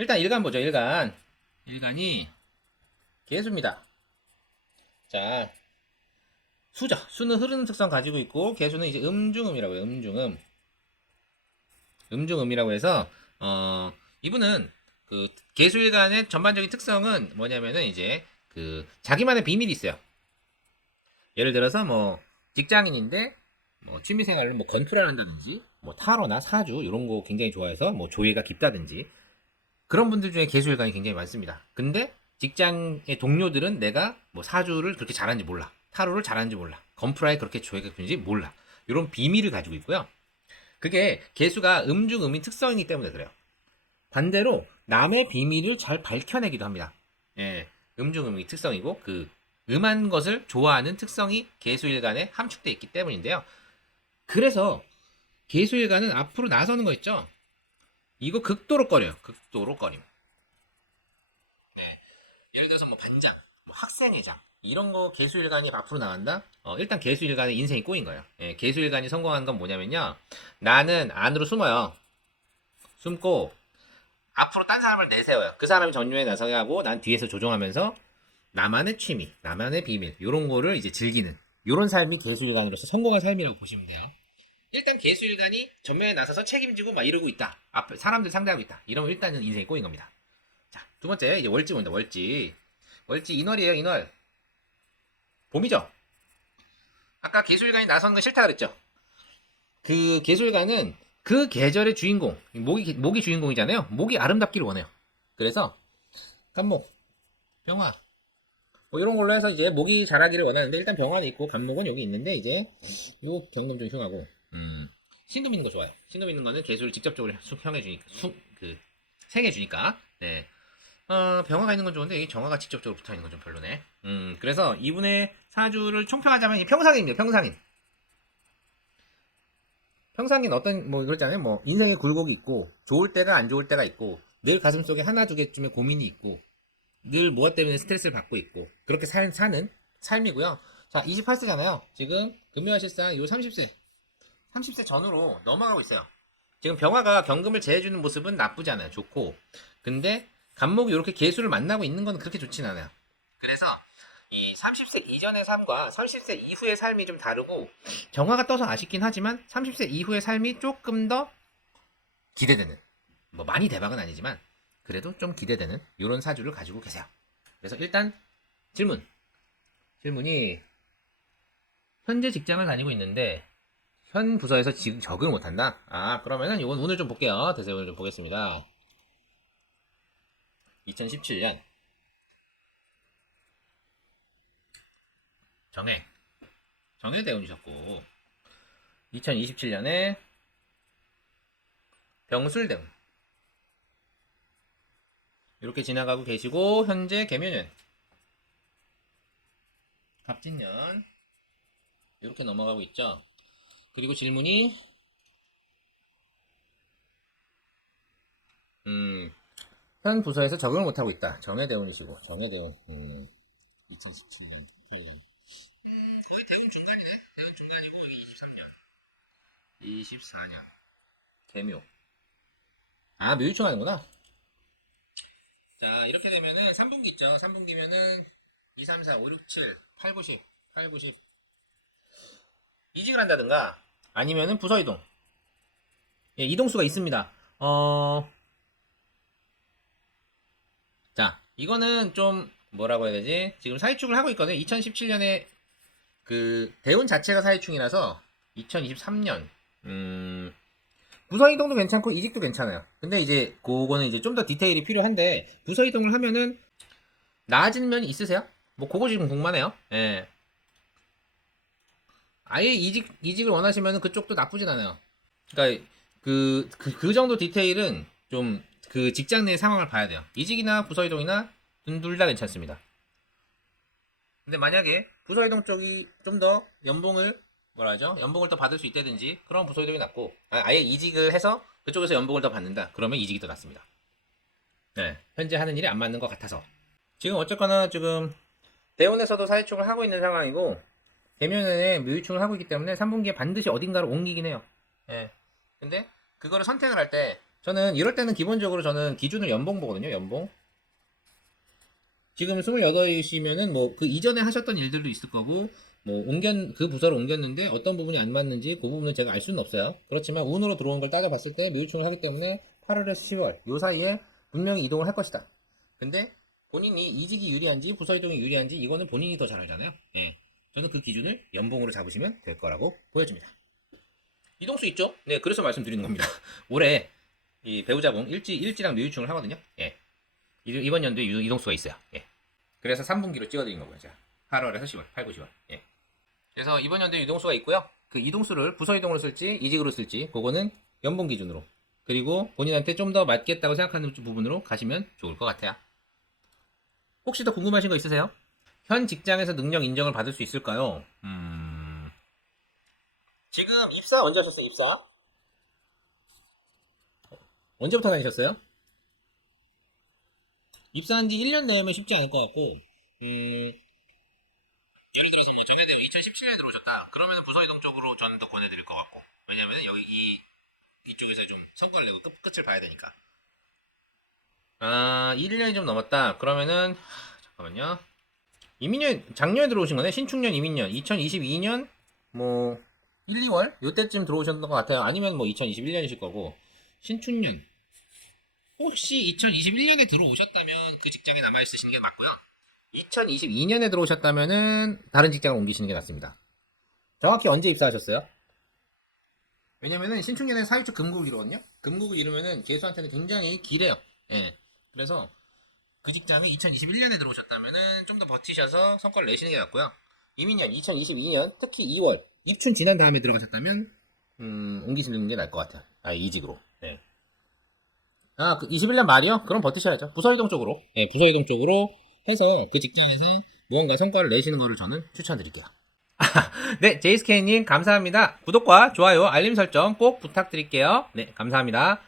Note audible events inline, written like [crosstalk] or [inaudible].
일단 일간 보죠, 일간. 일간이 개수입니다. 자, 수죠. 수는 흐르는 특성 가지고 있고, 개수는 이제 음중음이라고 해요, 음중음. 음중음이라고 해서, 어, 이분은 그 개수일간의 전반적인 특성은 뭐냐면은 이제 그 자기만의 비밀이 있어요. 예를 들어서 뭐 직장인인데 뭐 취미생활을 뭐 건프를 한다든지 뭐 타로나 사주 이런 거 굉장히 좋아해서 뭐 조예가 깊다든지 그런 분들 중에 개수일간이 굉장히 많습니다. 근데 직장의 동료들은 내가 뭐 사주를 그렇게 잘하는지 몰라. 타로를 잘하는지 몰라. 건프라에 그렇게 조예가 깊은지 몰라. 이런 비밀을 가지고 있고요. 그게 개수가 음중음인 특성이기 때문에 그래요. 반대로 남의 비밀을 잘 밝혀내기도 합니다. 예, 음중음이 특성이고 그 음한 것을 좋아하는 특성이 개수일간에 함축되어 있기 때문인데요. 그래서 개수일간은 앞으로 나서는 거 있죠? 이거 극도로 꺼려요. 극도로 꺼림. 네. 예를 들어서 뭐 반장, 뭐 학생회장 이런 거 개수일간이 앞으로 나간다? 어, 일단 개수일간의 인생이 꼬인 거예요. 예, 개수일간이 성공한 건 뭐냐면요. 나는 안으로 숨어요. 숨고 앞으로 딴 사람을 내세워요. 그 사람이 전류에 나서게 하고 난 뒤에서 조종하면서 나만의 취미, 나만의 비밀 이런 거를 이제 즐기는 이런 삶이 개수일간으로서 성공한 삶이라고 보시면 돼요. 일단 개수일간이 전면에 나서서 책임지고 막 이러고 있다. 앞에 사람들 상대하고 있다. 이러면 일단은 인생이 꼬인 겁니다. 자, 두 번째 이제 월지 보인다. 월지. 월지 인월이에요, 인월. 봄이죠. 아까 개수일간이 나선 건 싫다 그랬죠. 그 개수일간은 그 계절의 주인공, 목이 목이 주인공이잖아요. 목이 아름답기를 원해요. 그래서 간목, 병화, 뭐 이런 걸로 해서 이제 목이 자라기를 원하는데 일단 병화는 있고 간목은 여기 있는데 이제 요 경금 좀 흉하고, 음, 신금 있는 거 좋아요. 신금 있는 거는 개수를 직접적으로 형해 주니까, 그 생해 주니까, 네. 어, 병화가 있는 건 좋은데 이게 정화가 직접적으로 붙어 있는 건 좀 별로네. 음, 그래서 이분의 사주를 총평하자면 이 평상인이에요. 평상인. 평상인 어떤 뭐 그렇잖아요. 뭐 인생의 굴곡이 있고 좋을 때가 안 좋을 때가 있고 늘 가슴 속에 하나 두 개쯤의 고민이 있고 늘 무엇 때문에 스트레스를 받고 있고 그렇게 살, 사는 삶이고요. 자, 28세잖아요. 지금 금요일실상 요 30세 30세 전으로 넘어가고 있어요. 지금 병화가 경금을 제해주는 모습은 나쁘지 않아요. 좋고 근데 간목이 이렇게 개수를 만나고 있는 건 그렇게 좋진 않아요. 그래서 이 30세 이전의 삶과 30세 이후의 삶이 좀 다르고 정화가 떠서 아쉽긴 하지만 30세 이후의 삶이 조금 더 기대되는 뭐 많이 대박은 아니지만 그래도 좀 기대되는 이런 사주를 가지고 계세요. 그래서 일단 질문 질문이 현재 직장을 다니고 있는데 현 부서에서 지금 적응을 못한다? 아 그러면은 이건 운을 좀 볼게요. 대세운을 좀 보겠습니다. 2017년. 정해. 정해 대운이셨고. 2027년에 병술 대운. 이렇게 지나가고 계시고 현재 개묘년. 갑진년. 이렇게 넘어가고 있죠 그리고 질문이? 음, 현 부서에서 적응을 못하고 있다. 정해대운이시고. 정해대운. 음, 2017년 음, 거의 대운 중간이네. 대운 중간이고 여기 23년. 24년. 개묘. 아 묘유충 하는구나. 자 이렇게 되면은 3분기 있죠. 3분기면은 2, 3, 4, 5, 6, 7, 8, 9, 10 8, 9, 10 이직을 한다든가 아니면은 부서 이동 예, 이동수가 있습니다 어... 자 이거는 좀 뭐라고 해야 되지 지금 사회축을 하고 있거든요 2017년에 그 대운 자체가 사회충이라서 2023년 음 부서 이동도 괜찮고 이직도 괜찮아요. 근데 이제 그거는 이제 좀 더 디테일이 필요한데 부서 이동을 하면은 나아지는 면이 있으세요? 뭐 그거 지금 궁금하네요. 예. 아예 이직 이직을 원하시면은 그쪽도 나쁘진 않아요. 그러니까 그, 그, 그 정도 디테일은 좀 그 직장 내 상황을 봐야 돼요. 이직이나 부서 이동이나 둘 다 괜찮습니다. 근데 만약에 부서 이동 쪽이 좀 더 연봉을 뭐라 하죠? 연봉을 더 받을 수 있다든지 그런 부서 이동이 낫고 아, 예 이직을 해서 그쪽에서 연봉을 더 받는다. 그러면 이직이 더 낫습니다. 네, 현재 하는 일이 안 맞는 것 같아서 지금 어쨌거나 지금 대원에서도 사회충을 하고 있는 상황이고 대면에 묘유충을 하고 있기 때문에 3분기에 반드시 어딘가로 옮기긴 해요. 예. 근데 그거를 선택을 할 때 저는 이럴 때는 기본적으로 저는 기준을 연봉 보거든요. 연봉. 지금 28이시면은 뭐 그 이전에 하셨던 일들도 있을 거고 뭐 옮겼 그 부서를 옮겼는데 어떤 부분이 안 맞는지 그 부분은 제가 알 수는 없어요. 그렇지만 운으로 들어온 걸 따져봤을 때 미우충을 하기 때문에 8월에서 10월 요 사이에 분명히 이동을 할 것이다. 근데 본인이 이직이 유리한지 부서 이동이 유리한지 이거는 본인이 더 잘 알잖아요. 예. 저는 그 기준을 연봉으로 잡으시면 될 거라고 보여집니다. 이동수 있죠? 네, 그래서 말씀드리는 겁니다. [laughs] 올해 이 배우자분 일지 일지랑 묘유충을 하거든요. 예. 이- 이번 연도에 유- 이동수가 있어요. 예. 그래서 3분기로 찍어드린 거고요. 제가 8월에서 10월, 8, 9, 10월. 예. 그래서 이번 연도에 이동수가 있고요. 그 이동수를 부서 이동으로 쓸지 이직으로 쓸지 그거는 연봉 기준으로 그리고 본인한테 좀 더 맞겠다고 생각하는 부분으로 가시면 좋을 것 같아요. 혹시 더 궁금하신 거 있으세요? 현 직장에서 능력 인정을 받을 수 있을까요? 음... 지금 입사 언제 하셨어요? 입사? 언제부터 다니셨어요? 입사한 지 1년 내면 쉽지 않을 것 같고, 음, 예를 들어서 뭐 전에대로 2017년에 들어오셨다. 그러면 부서 이동 쪽으로 저는 더 권해드릴 것 같고, 왜냐면 여기 이, 이쪽에서 좀 성과를 내고 끝, 끝을 봐야 되니까. 아, 1년이 좀 넘었다. 그러면은, 하, 잠깐만요. 이민년, 작년에 들어오신 거네? 신축년, 이민년. 2022년, 뭐, 1, 2월? 요때쯤 들어오셨던 것 같아요. 아니면 뭐 2021년이실 거고, 신축년. 혹시 2021년에 들어오셨다면 그 직장에 남아 있으시는 게 맞고요. 2022년에 들어오셨다면은 다른 직장을 옮기시는 게 낫습니다. 정확히 언제 입사하셨어요? 왜냐면은 신축년에 사유축 금국을 이루거든요. 금국을 이루면은 개수한테는 굉장히 기래요. 예. 그래서 그 직장에 2021년에 들어오셨다면은 좀 더 버티셔서 성과를 내시는 게 낫고요. 이민년 2022년 특히 2월 입춘 지난 다음에 들어가셨다면 음, 옮기시는 게 나을 것 같아요. 아 이직으로. 예. 아, 그 21년 말이요? 그럼 버티셔야죠. 부서 이동 쪽으로. 예, 부서 이동 쪽으로 해서 그 직장에서 무언가 성과를 내시는 거를 저는 추천드릴게요. [laughs] 네, 제이스케이님 감사합니다. 구독과 좋아요, 알림 설정 꼭 부탁드릴게요. 네, 감사합니다.